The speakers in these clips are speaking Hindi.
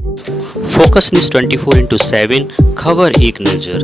फोकस न्यूज 24/7 खबर एक नज़र।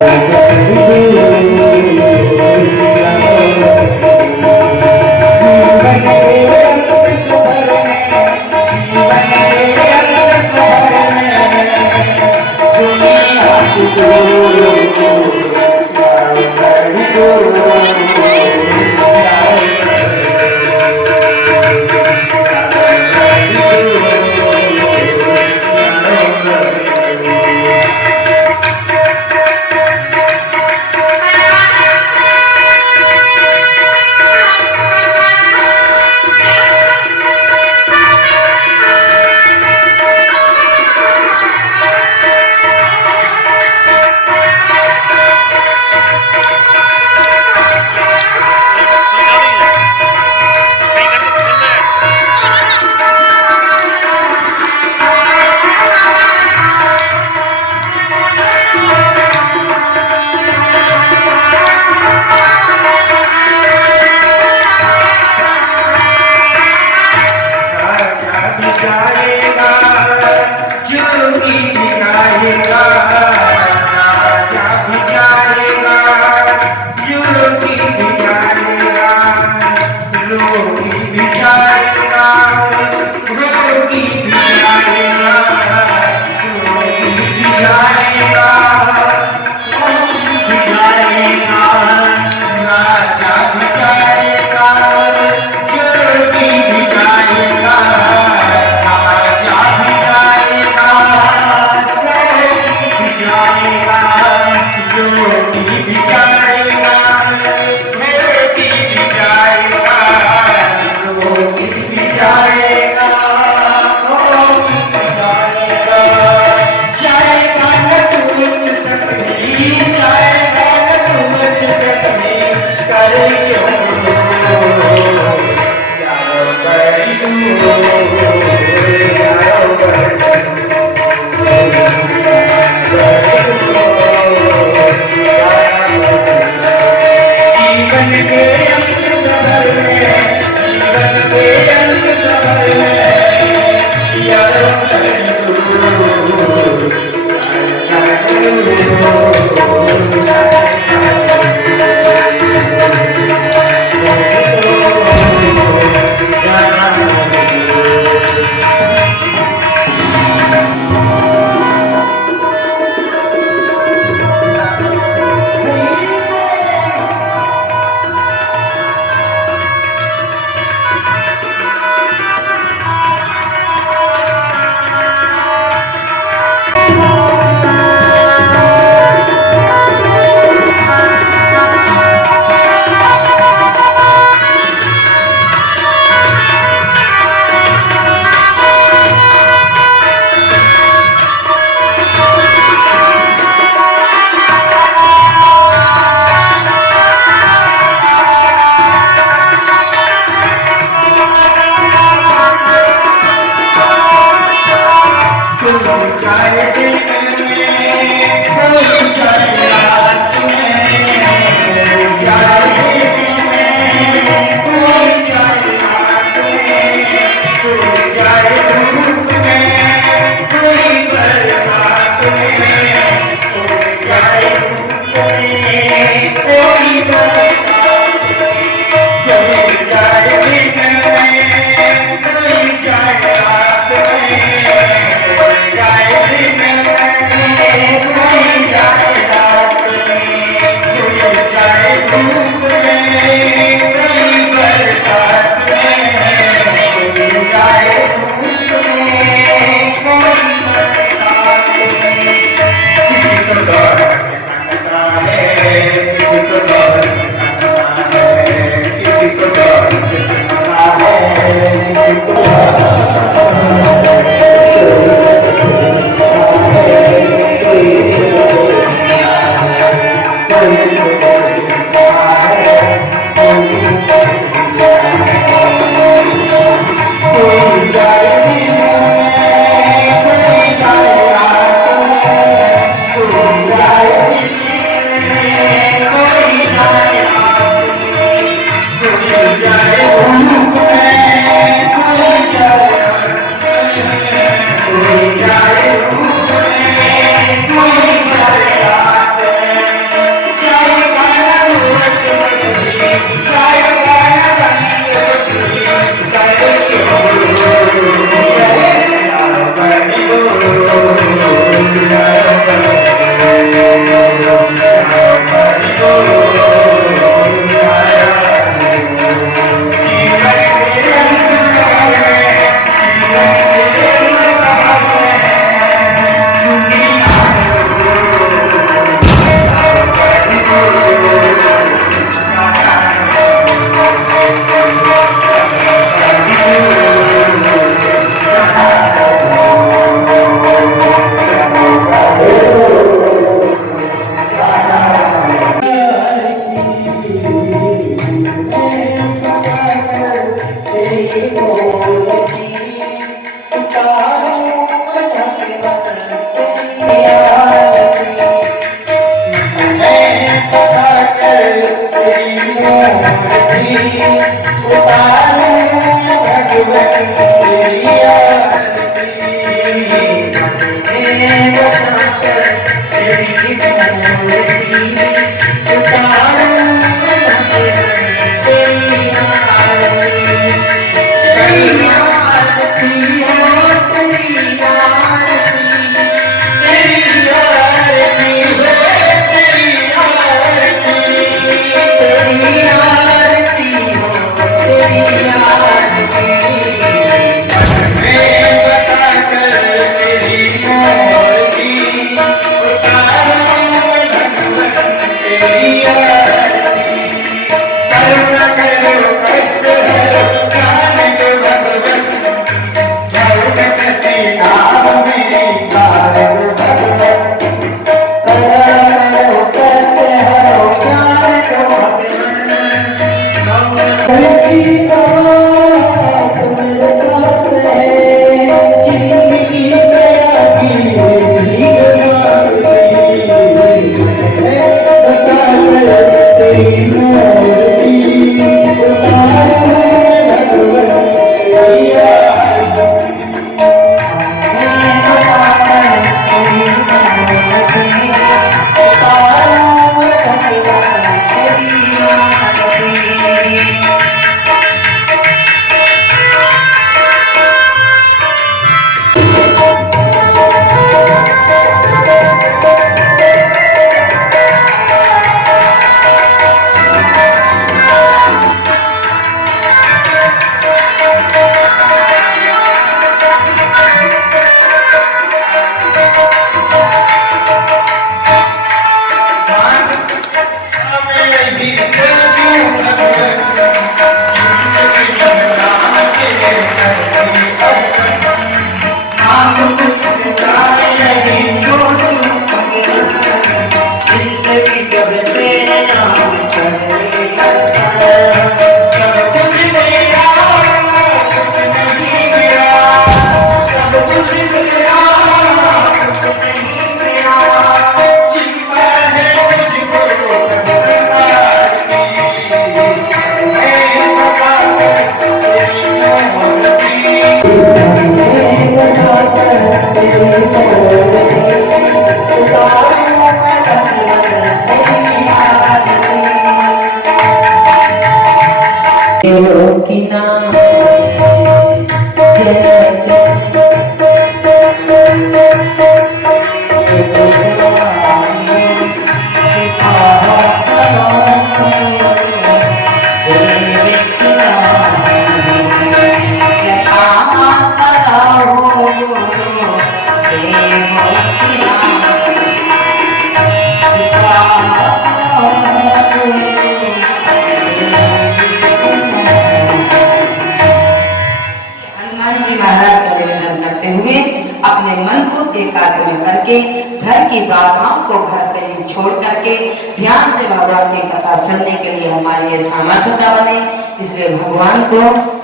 एकाग्र करके घर की बाधाओं को घर पे ही छोड़ करके ध्यान से भगवान की कथा सुनने के लिए हमारी ये सामर्थ्यता बने, इसलिए भगवान को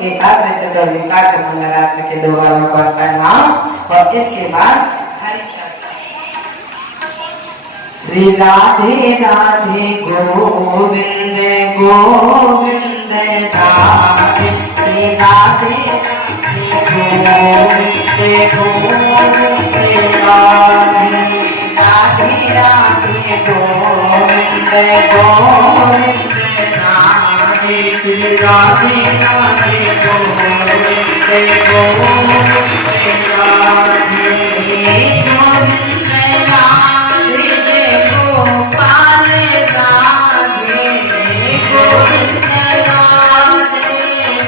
एकाग्र चित्त एकाग्र मन लगा करके दोबारा प्रणाम। और इसके बाद श्री राधे राधे गोविंद गोविंद राधे, श्री राधे राधे गोविंद राधे, राधे राधे गोविंद गोविंद राधे, श्री राधे राधे गोविंद गोविंद राधे, गोविंद राधे जय गोपाल राधे, गोविंद राधे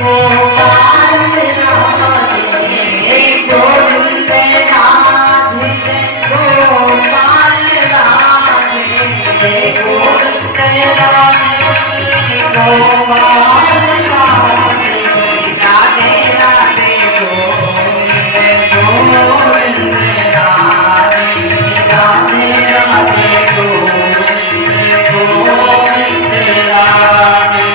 गोपाल राधे, गोविंद राधे जय गोपाल राधे, गोविंद राधे गोपाल राधे, राधे राधे गोविंद गोविंद राधे, राधे राधे गोविंद गोविंद राधे,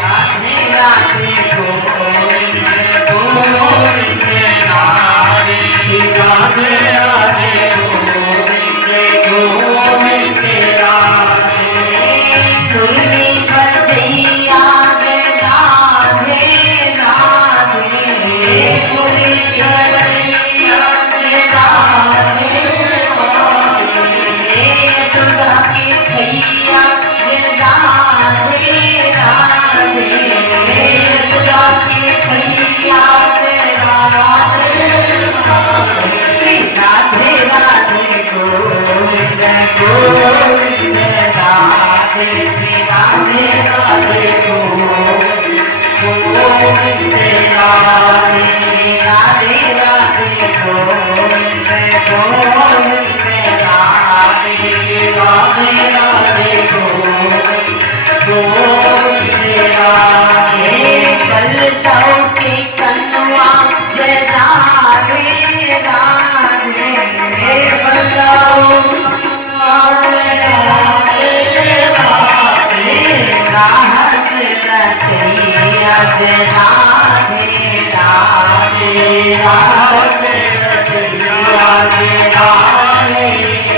राधे राधे गोविंद गोविंद राधे, राधे राधे गोविंद गोविंद राधे, तुलनी पर जैया गे गोविंद राधे राधे राधे गोविंद राधे राधे राधे गोविंद गोविंद राधे राधे राधे गोविंद राधे पलकों की कन्वा जय राधे राधे पलकों राहस रचैया जय राधे राधे राहस रचैया जय राधे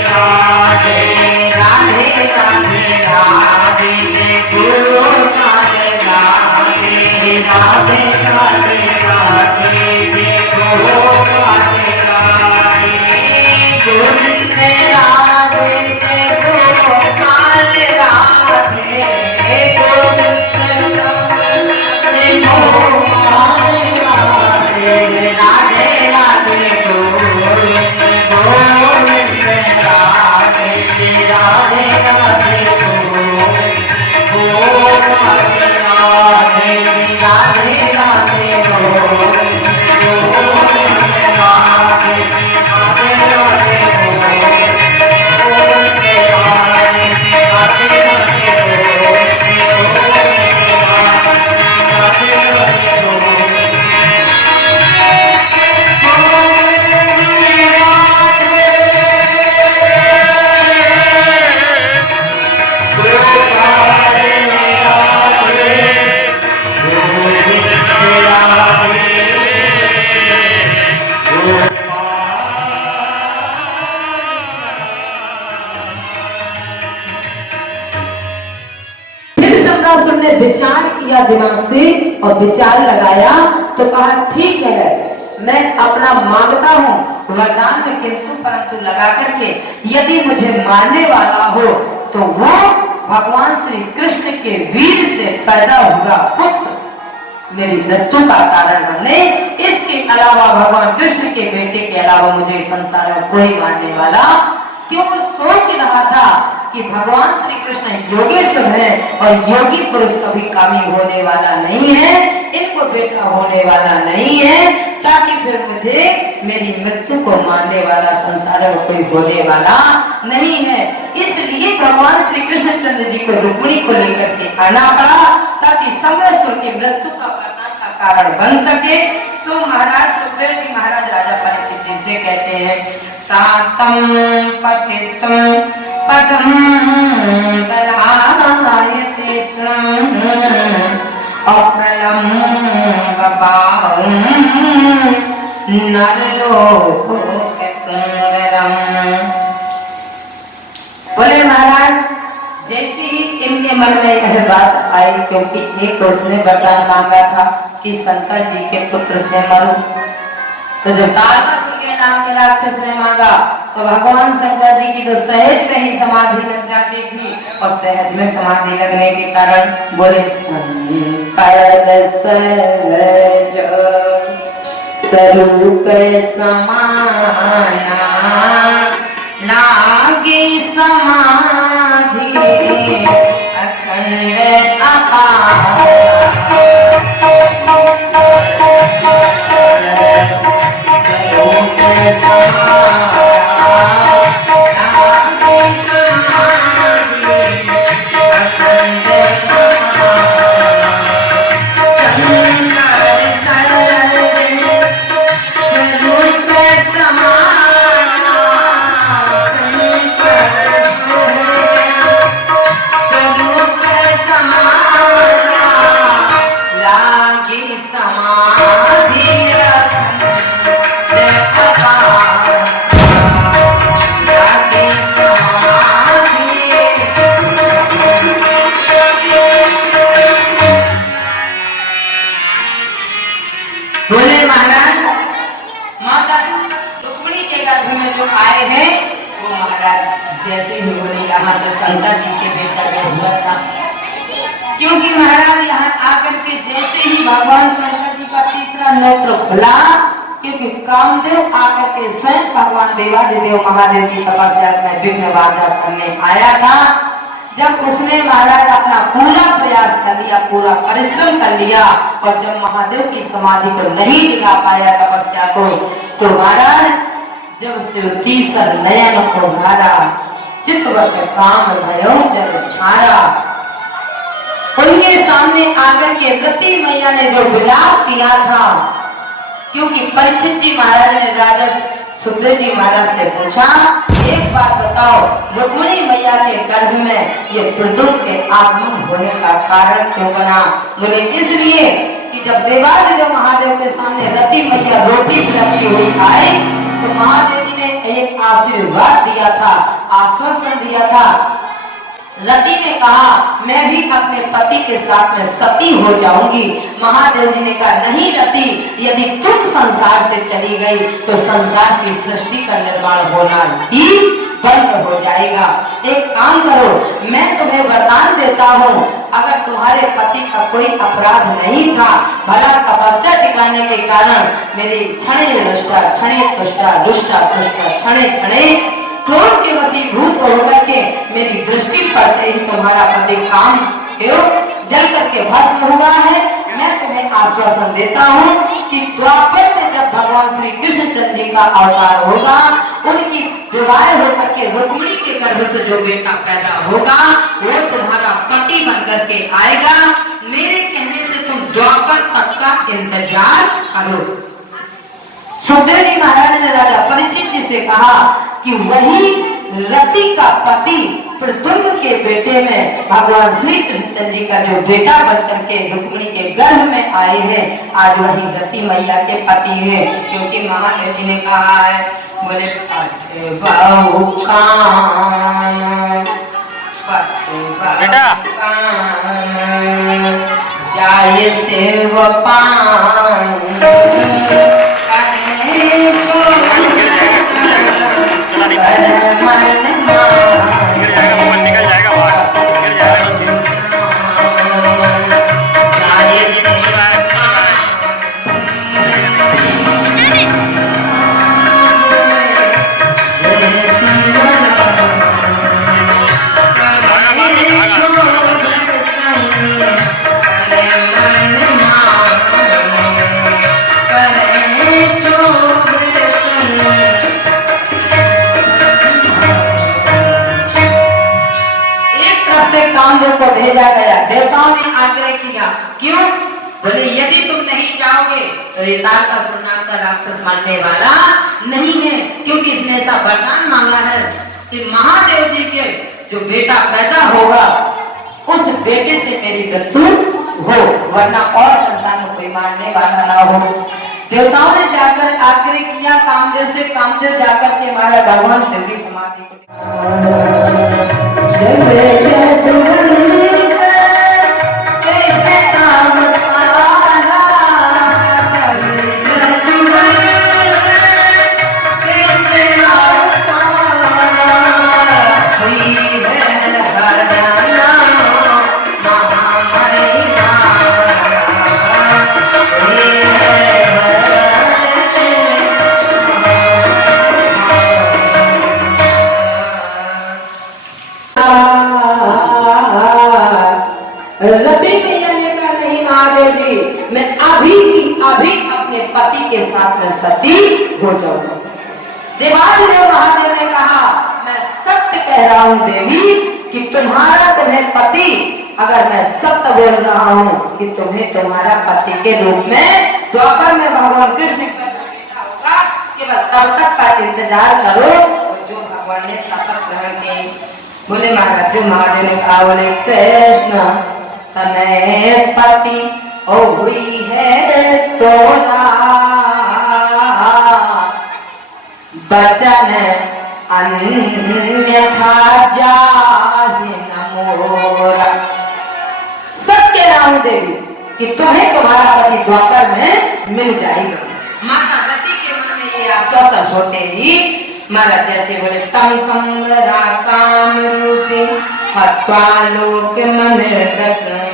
राधे राधे राधे राधे जय गुरु नाल राधे राधे राधे राधे जय गुरु नाल राधे गोविंद राधे जय गुरु नाल राधे गोविंद राधे राधे राधे गोविंद गोविंद राधे राधे राधे गोविंद राधे राधे राधे गोविंद गोविंद राधे राधे राधे ने विचार किया दिमाग से और विचार लगाया तो कहा ठीक है मैं अपना मांगता हूँ वरदान में किंतु परंतु लगा करके यदि मुझे मारने वाला हो तो वो भगवान श्री कृष्ण के वीर से पैदा होगा पुत्र मेरी मृत्यु का कारण बनने इसके अलावा भगवान कृष्ण के बेटे के अलावा मुझे संसार में कोई मारने वाला क्यों सोच रहा था कि भगवान श्री कृष्ण योगेश्वर है और योगी पुरुष कभी कामी होने वाला नहीं है इनको बेटा होने वाला नहीं है ताकि फिर मुझे मेरी मृत्यु को मारने वाला संसार में कोई होने वाला नहीं है इसलिए भगवान श्री कृष्णचंद्र जी को रुक्मिणी को लेकर के आना पड़ा ताकि समरेश्वर की मृत्यु का कारण बन सके। सो महाराज सुखदेव जी महाराज राजा परीक्षित जी से कहते हैं सातम पतितम पदम बलायते अप्रलम बबाउम नरलोकसुंदरम। बोले महाराज जैसे ही इनके मन में यह बात आई क्योंकि एक उसने वरदान मांगा था कि शंकर जी के पुत्र से मरो तो जो तारकासुर के नाम के राक्षस ने मांगा तो भगवान शंकर जी की तो सहज में ही समाधि लग जाती थी और सहज में समाधि लगने के कारण बोले स्वरूप समाना लागे समाधि अखंड अपार जैसे ही बोले यहाँ तो शंकर जी के बेटा जो हुआ था क्योंकि महाराज यहाँ आकर के जैसे ही भगवान शंकर जी का तीसरा नेत्र खुला क्योंकि कामदेव आकर के स्वयं भगवान देवादिदेव महादेव की तपस्या में विघ्न बाधा करने आया था। जब उसने महाराज अपना पूरा प्रयास कर लिया, पूरा परिश्रम कर लिया, और जब महादेव की समाधि को नहीं दिखा पाया तपस्या को, तो महाराज जब शिवतीसर नयन को धारा चित्तवत काम भयो जब छाया, उनके सामने आकर के रति मैया ने जो विलाप किया था, क्योंकि परीक्षित जी महाराज ने राजा सुखदेव जी महाराज से पूछा, एक बात बताओ, रुक्मिणी मैया के गर्भ में ये प्रद्युम्न के आगमन होने का कारण क्यों बना? बोले इसलिए कि जब देवादिदेव महादेव के सामने रति मैया रोटी पिलती हुई आई, तो महादेव जी ने एक आशीर्वाद दिया था, आश्वासन दिया था। रति ने कहा मैं भी अपने पति के साथ में सती हो जाऊंगी। महादेव जी ने कहा नहीं रति, यदि तुम संसार से चली गई तो संसार की सृष्टि का निर्माण होना ही बंद हो जाएगा। एक काम करो, मैं तुम्हें वरदान देता हूँ, अगर तुम्हारे पति का कोई अपराध नहीं था, भला तपस्या टिकाने के कारण मेरी क्षणे रुष्टा क्षणे तुष्टा दुष्टा तुष्टा क्षणे क्षणे क्रोध के वशीभूत होकर के मेरी दृष्टि पड़ते ही तुम्हारा पति काम जल करके भस्म हुआ है। मैं तुम्हें आश्वासन देता हूँ कि द्वापर में जब भगवान श्री कृष्णचंद्र जी का अवतार होगा, उनकी विवाह होकर के रुक्मिणी के गर्भ से जो बेटा पैदा होगा वो तुम्हारा पति बन करके आएगा। मेरे कहने से तुम द्वापर तक का इंतजार करो। सुखदेव जी महाराज ने राजा परीक्षित जी से कहा कि वही रति का पति प्रद्युम्न के बेटे में भगवान श्री कृष्ण जी का जो बेटा बन करके रुक्मिणी के गर्भ में आए हैं, आज वही रति मैया के पति है। क्योंकि महादेव जी ने कहा है, बोले जाए सेव पान निकल जाएगा को भेजा गया। देवताओं ने आग्रह किया, क्यों? बोले यदि तुम नहीं जाओगे तो ये तारकासुर नाम का राक्षस मरने वाला नहीं है, क्योंकि इसने ऐसा वरदान मांगा है कि महादेव जी के जो बेटा पैदा होगा उस बेटे से मेरी मृत्यु हो, वरना और संतान को कोई मारने वाला ना हो। देवताओं ने जाकर आग्रह किया कामदेव से, कामदेव जाकर के हमारा भगवान शिव की समाधि को मैं अभी अपने पति के साथ में सती हो जाऊंगा। देवादिदेव महादेव ने कहा, मैं सत्य कह रहा हूँ देवी कि तुम्हें पति, अगर मैं सत्य बोल रहा हूँ कि तुम्हें तुम्हारा पति के रूप में द्वापर में भगवान कृष्ण का बेटा होगा, केवल तब तक का इंतजार करो। जो भगवान ने शपथ ग्रहण की, बोले महाराज महादेव ने कहा, बोले कृष्ण तनय पति ओ हुई है तोरा बचन अन्यथा जाहि न मोरा। सत्य राम देवी कि तुम्हें तुम्हारा पति द्वापर में मिल जाएगा। माता रति के मन में ये आश्वासन होते ही महाराज जैसे बोले, तम संवरा काम रूपे हत्वा लोक मन दर्शन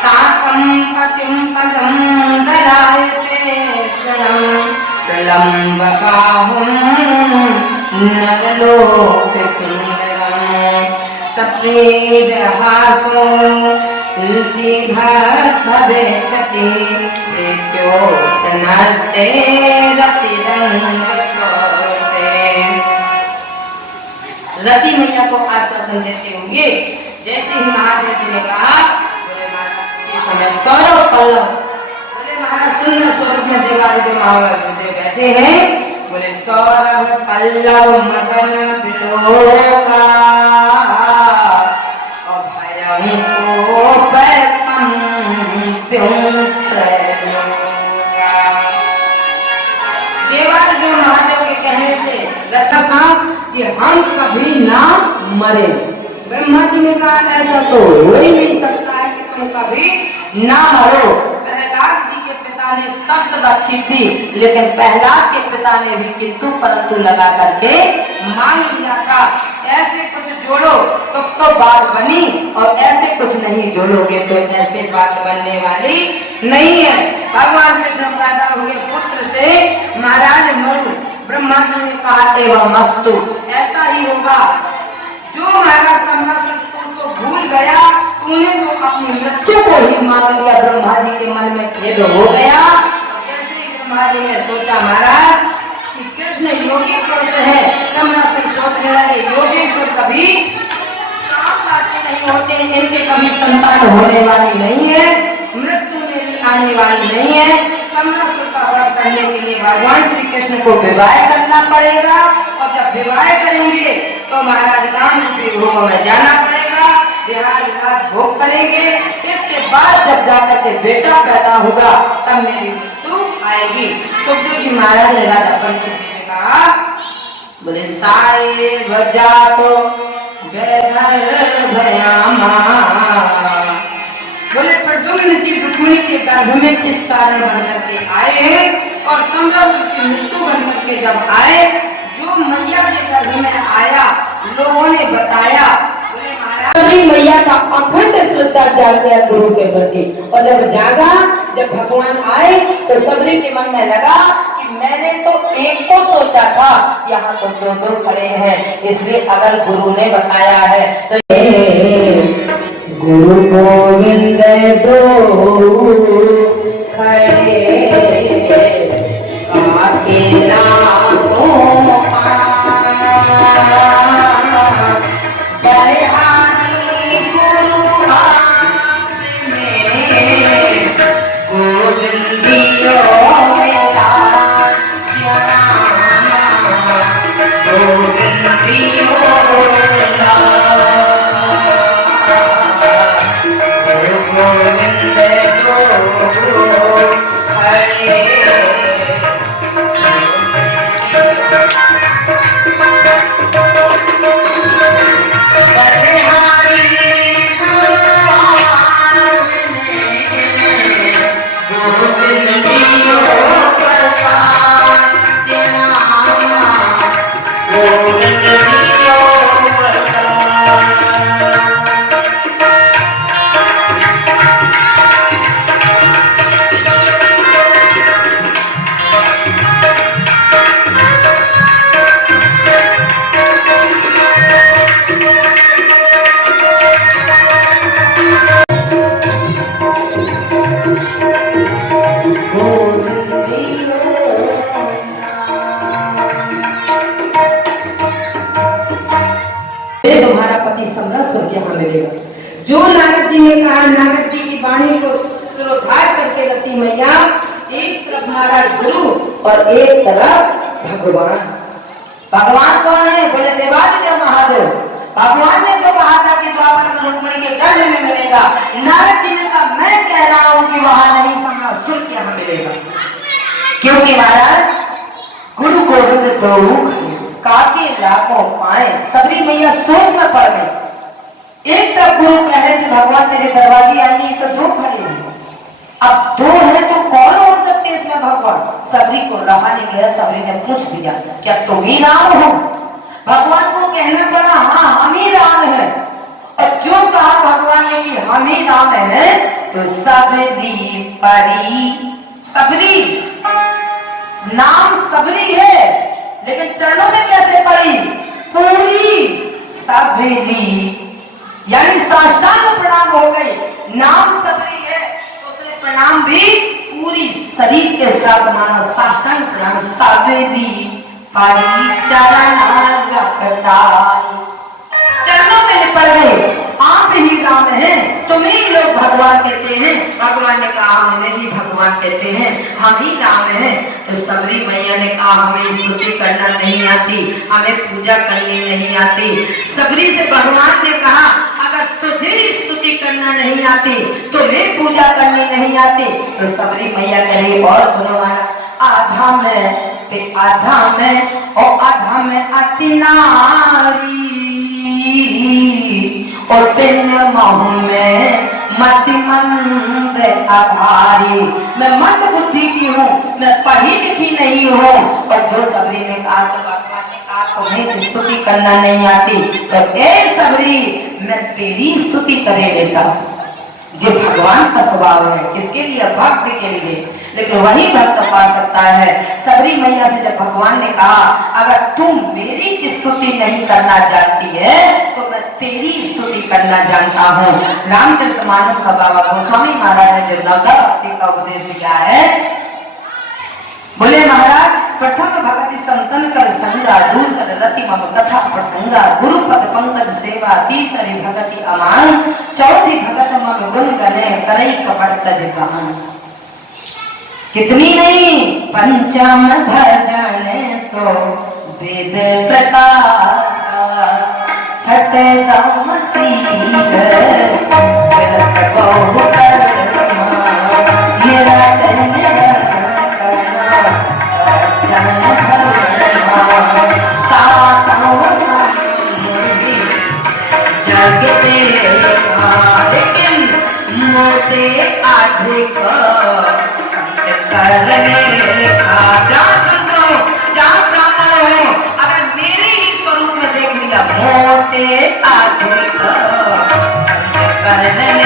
साकं पतिं पदं ददायते क्षणं लंब बाहुं नरलोक सुंदरम सप्रेदहासो भवे छति नस्ते रतिरंग सोते। रति मैया को आश्वासन देते होंगे। जैसे ही महादेव जी ने कहा, बोले महाराज इस समय सौरभ पल्लव, बोले महाराज सुंदर स्वरूप में देवाली के महादेव बैठे हैं। बोले सौरभ पल्लव मदन विलोका अभयं कोपकं देवाली के महादेव के कहने से रक्षा था कि हम कभी ना मरे। ब्रह्मा जी ने कहा ऐसा तो हो ही नहीं सकता है कि तुम कभी ना मरो। प्रहलाद जी के पिता ने शर्त रखी थी, लेकिन प्रहलाद के पिता ने भी किंतु परंतु लगा करके मान लिया था। ऐसे कुछ जोड़ो तो बात बनी, और ऐसे कुछ नहीं जोड़ोगे तो ऐसे बात बनने वाली नहीं है। भगवान कृष्ण पैदा हुए पुत्र से महाराज मरु, ब्रह्मा जी ने कहा एवं मस्तु, ऐसा ही होगा। जो महाराज सम्राट को भूल गया, तूने जो अपनी मृत्यु को ही मान लिया, ब्रह्मा जी के मन में खेद हो गया। जैसे ही ब्रह्मा जी ने सोचा महाराज कि कृष्ण योगी पुरुष है, सम्राट सोचने लगे योगेश्वर कभी नहीं होते, इनके कभी संतान होने वाली नहीं है, मृत्यु मेरी आने वाली नहीं है। सम्राट का व्रत करने के लिए भगवान श्री कृष्ण को विवाह करना पड़ेगा, और जब विवाह करेंगे तो महाराज राम के भोग में जाना पड़ेगा, बिहार विलास भोग करेंगे। इसके बाद जब जाकर के बेटा पैदा होगा तब मेरी मृत्यु आएगी। तो क्योंकि महाराज ने राजा परीक्षित जी ने कहा, बोले सारे बजा तो बोले प्रद्युम्न जी रुक्मिणी के गर्भ में किस कारण बनकर के आए हैं, और सम्राट की मृत्यु बनकर के जब आए, जो मैया के गर्भ में आया लोगों ने बताया। बोले महाराज मैया का अखंड श्रद्धा जाग गया गुरु के प्रति, और जब जागा, जब भगवान आए तो सबरी के मन में लगा कि मैंने तो एक को सोचा था, यहाँ तो दो दो खड़े हैं, इसलिए अगर गुरु ने बताया है तो गुरु गोविंद दो खड़े काके लाखों बलिहारी गुरु हाथ में गोविंदियो मेरा गोविंदियो मेरा जो नारद जी ने कहा, नारद जी की वाणी को सुरोधार करके रखी मैया, एक तरफ महाराज गुरु और एक तरफ भगवान। भगवान कौन है? बोले देवादिदेव महादेव। भगवान ने जो कहा था कि द्वापर में रुक्मिणी के गर्भ में मिलेगा, नारद जी ने कहा मैं कह रहा हूं कि वहां नहीं, सम्राट शुल्क के यहाँ मिलेगा। क्योंकि महाराज गुरु गोविंद दो काके लाखों पाए, सबरी मैया सोच में पड़ गई। एक तरफ गुरु कह रहे थे भगवान तेरे दरवाजे आएंगे, तो दो खड़े हैं, अब दो है तो कौन हो सकते हैं इसमें भगवान? सबरी को रहा नहीं गया, सबरी ने पूछ दिया क्या तुम ही राम हो? भगवान को कहना पड़ा हाँ हम ही राम है, और जो कहा भगवान ने कि हम ही राम है, तो सबरी परी सबरी नाम सबरी है, लेकिन चरणों में कैसे पड़ी? पूरी सबरी, यानी साष्टांग प्रणाम हो गई। नाम सबरी है तो उसने प्रणाम भी पूरी शरीर के साथ माना, साष्टांग प्रणाम। सबरी पड़ी चरण चरणों में लिपट गए। आप ही राम हैं, तुम्हें ही लोग भगवान कहते हैं। भगवान ने कहा हमें ही भगवान कहते हैं, हम ही राम हैं। तो सबरी मैया ने कहा हमें स्तुति करना नहीं आती, हमें पूजा करनी नहीं आती। सबरी से भगवान ने कहा अगर तुझे स्तुति करना नहीं आती, तुम्हें पूजा करनी नहीं आती, तो सबरी मैया कहे और सुनो, आधा में और आधा में अतिनारी और तेन महू में मति मंद आधारी। मैं मंद बुद्धि की हूँ, मैं पढ़ी लिखी नहीं हूँ। और जो सबरी ने कहा तो भगवान ने कहा तुम्हें स्तुति करना नहीं आती, तो ए सबरी मैं तेरी स्तुति करे लेता। जो भगवान का स्वभाव है, किसके लिए? भक्त के लिए। लेकिन वही भक्त पा सकता है। सबरी मैया से जब भगवान ने कहा अगर तुम मेरी स्तुति नहीं करना जानती है तो मैं तेरी स्तुति करना जानता हूँ। रामचरितमानस का बाबा गोस्वामी महाराज ने जब नवदा भक्ति का उपदेश दिया है, बोले महाराज प्रथम भक्ति संतन कर संगा, दूसर रति मम कथा प्रसंगा, गुरु पद पंकज सेवा, तीसरी भगति अमान, चौथी भगत मम गुण गने, करई कपट तज कहान। कितनी नहीं? पंचम भजन सो वेद प्रकाश, छठे तम सील बहु कर्मा, लेकिन मोटे अधिक संत करने का। जहाँ संत हो, जहाँ ब्राह्मण हो, अगर मेरे ही स्वरूप में देख लिया, मोटे अधिक संत करने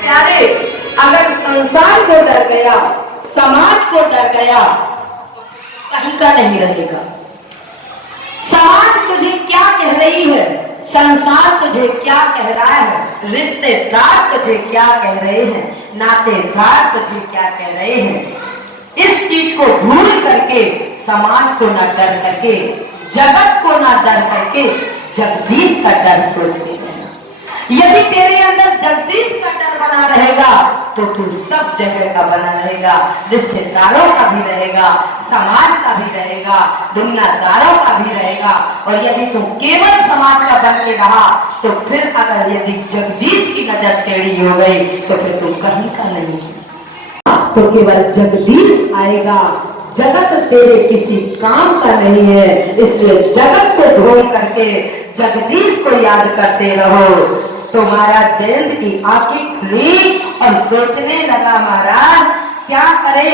प्यारे, अगर संसार को डर गया, समाज को डर गया, तो कहीं का नहीं रहेगा। समाज तुझे क्या कह रही है, संसार तुझे क्या कह रहा है, रिश्तेदार तुझे क्या कह रहे हैं, नातेदार तुझे क्या कह रहे हैं, इस चीज को भूल करके, समाज को ना डर करके, जगत को ना डर करके, जगदीश का डर सोचते हैं। यदि तेरे अंदर जगदीश का डर बना रहेगा तो तू सब जगह का बना रहेगा, रिश्तेदारों का भी रहेगा, समाज का भी रहेगा, दुनियादारों का भी रहेगा। और यदि तू केवल समाज का बन के रहा तो फिर अगर यदि जगदीश की नजर टेढ़ी हो गई तो फिर तू कहीं का नहीं, तो केवल जगदीश आएगा। जगत तेरे किसी काम का नहीं है, इसलिए जगत को ढोल करके जगदीश को याद करते रहो। तो महाराज जयंत की आंखें खुली और सोचने लगा महाराज क्या करे।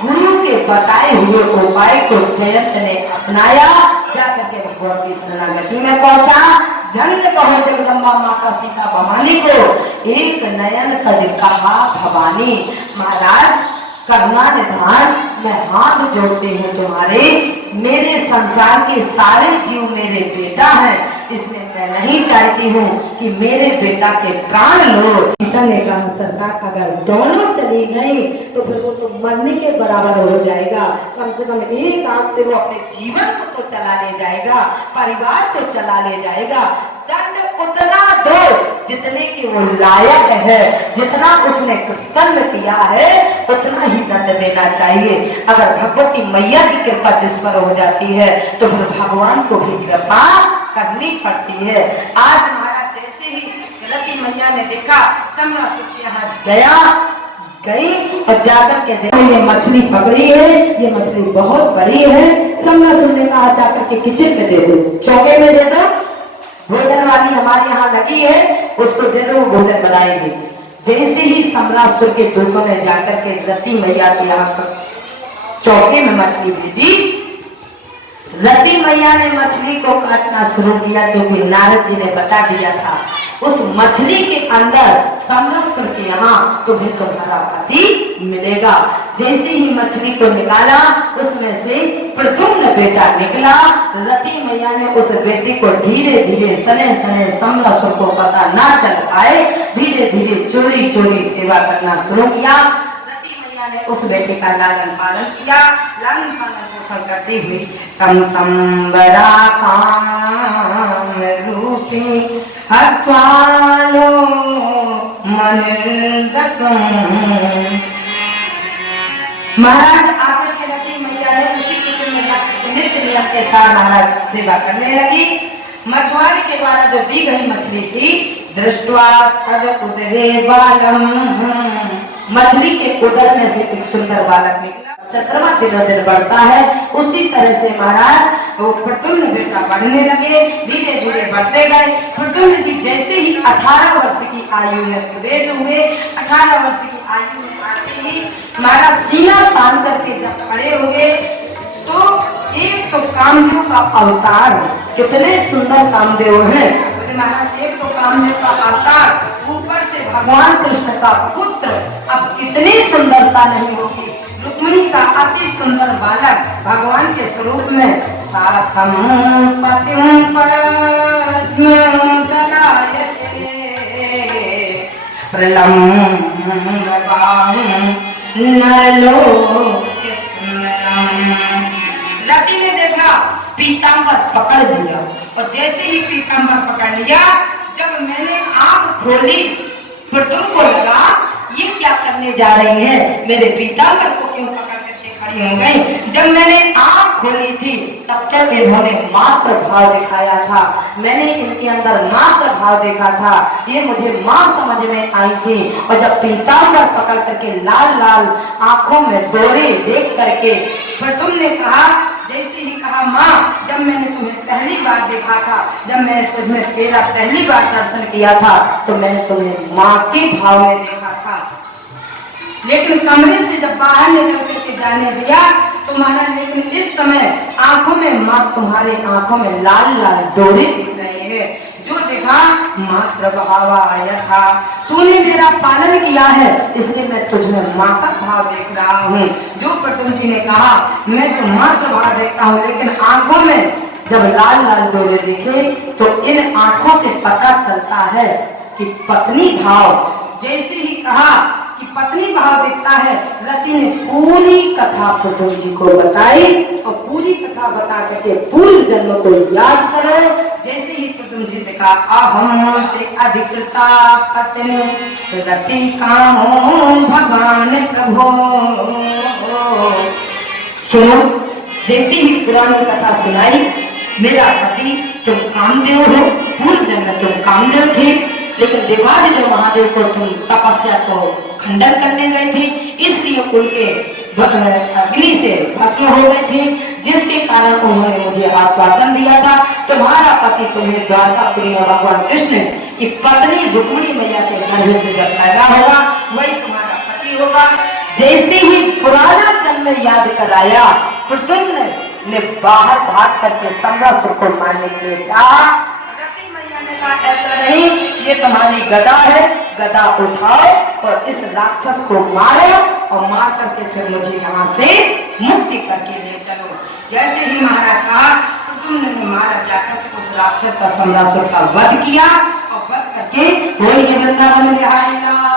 गुरु के बताए हुए उपाय को जयंत ने अपनाया, जाकर के भगवान की शरणागति में पहुंचा। धन्य कहो जगदम्बा माता सीता भवानी को, एक नयन तज कहा भवानी। महाराज करना निधान, मैं हाथ जोड़ती हूँ तुम्हारे, मेरे संसार के सारे जीव मेरे बेटा है, इसलिए मैं नहीं चाहती हूँ कि मेरे बेटा के प्राण लो। पिता ने कहा सरकार अगर दोनों चली गई तो फिर वो तो मरने के बराबर हो जाएगा, कम से कम एक आंख से वो अपने जीवन को तो चला ले जाएगा, परिवार को चला ले जाएगा। दंड उतना दो जितने की वो लायक है, जितना उसने कर्म किया है उतना ही दंड देना चाहिए। अगर भगवती मैया की कृपा जिस पर हो जाती है तो फिर भगवान को भी कृपा करनी पड़ती है। आज महाराज जैसे ही रति मैया ने देखा सम्रासुर के यहाँ गई और जाकर के देखा ये मछली पकड़ी है, ये मछली बहुत बड़ी है। सम्रासुर ने कहा जाकर के किचन में दे दो, चौके में दे दो, भोजन वाली हमारे यहाँ लगी है उसको दे दो, भोजन बनाएगी। जैसे ही सम्रासुर के दूतों ने जाकर के रति मैया के यहाँ चौके में मछली भेजी, रति मैया ने मछली को काटना शुरू किया क्योंकि नारद जी ने बता दिया था उस मछली के अंदर सम्रासुर के यहाँ तुम्हें तुम्हारा पति मिलेगा। जैसे ही मछली को निकाला उसमें से प्रद्युम्न बेटा निकला। रति मैया ने उस बेटे को धीरे धीरे सने सने सम्रासुर को पता ना चल पाए धीरे धीरे चोरी चोरी सेवा करना शुरू किया। ने उस बेटे का लालन पालन किया। लालन पालन पोषण करते हुए तम संबरा काम रूपी हत्वालो मन महाराज आकर के रति मैया ने उसी किचन में जाकर नित्य नियम के साथ महाराज सेवा करने लगी। मछुआरे के द्वारा जो दी गई मछली थी दृष्टवा तद उदरे बालम, मछली के उदर में से एक सुंदर बालक निकला। चंद्रमा दिनों दिन बढ़ता है उसी तरह से महाराज वो प्रद्युम्न बेटा बढ़ने लगे, धीरे धीरे बढ़ते गए। प्रद्युम्न जी जैसे ही 18 वर्ष की आयु में प्रवेश हुए, 18 वर्ष की आयु में आते ही महाराज सीना तान करके जब खड़े हुए तो एक तो कामदेव का अवतार, कितने सुंदर कामदेव हैं महाराज, एक तो कामदेव का अवतार, ऊपर से भगवान कृष्ण का पुत्र, अब कितनी सुंदरता नहीं होगी। रुक्मिणी का अति सुंदर बालक भगवान के स्वरूप में साथम पतिम रति ने देखा पीताम्बर पकड़ लिया और जैसे ही पीताम्बर पकड़ लिया जब मैंने आंख खोली प्रद्युम्न को लगा ये क्या करने जा रही है, मेरे पीताम्बर को क्यों पकड़ करके खड़ी हो गई। जब मैंने आंख खोली थी तब तक इन्होंने मात्र भाव दिखाया था, मैंने इनके अंदर मात्र भाव देखा था, ये मुझे माँ समझ में आई थी। और जब पीताम्बर पकड़ करके लाल लाल आंखों में डोरे देख करके प्रद्युम्न ने कहा, जैसे ही कहा माँ जब मैंने तुम्हें पहली बार देखा था, जब मैंने तुम्हें तेरा पहली बार दर्शन किया था तो मैंने तुम्हें माँ के भाव में देखा था, लेकिन कमरे से जब बाहर निकल करके जाने दिया तुम्हारा, लेकिन इस समय आंखों में माँ तुम्हारे आंखों में लाल लाल डोरे दिख रही है। जो देखा मात्र भाव आया था, तूने मेरा पालन किया है इसलिए मैं तुझमें माँ का भाव देख रहा हूँ। जो प्रद्युम्न जी ने कहा मैं तो मात्र भाव देखता हूँ, लेकिन आंखों में जब लाल लाल डोरे दिखे तो इन आंखों से पता चलता है कि पत्नी भाव। जैसे ही कहा कि पत्नी भाव दिखता है, रति ने पूरी कथा प्रद्युम्न जी को बताई और पूरी कथा बता करके पूर्व जन्म को याद करो। जैसे ही प्रद्युम्न जी ने कहा अहम ते अधिकृता पत्नी रति कामो भगवान प्रभो, सुनो जैसे ही पुरानी कथा सुनाई, मेरा पति तुम कामदेव हो, पूर्व जन्म तुम कामदेव थे, लेकिन देवादिदेव महादेव को तुम तपस्या को खंडन करने गए थे, इसलिए उनके अग्नि से भस्म हो गए थे, जिसके कारण उन्होंने मुझे आश्वासन दिया था तुम्हारा पति तुम्हें द्वारकापुरी में भगवान कृष्ण की पत्नी रुक्मिणी मैया के गर्भ से जब पैदा होगा वही तुम्हारा पति होगा। जैसे ही पुराना जन्म याद कराया प्रद्युम्न ने बाहर भाग करके सम्रासुर को मारने के लिए चाहा। रति मैया ने कहा ऐसा नहीं, ये तुम्हारी गदा है, गदा उठाओ और इस राक्षस को मारो और मार करके फिर मुझे यहाँ से मुक्ति करके ले चलो। जैसे ही महाराज कहा तुमने मारा जाकर उस राक्षस का सम्रासुर का वध किया और वध करके बोलिए वृंदावन बिहारी लाल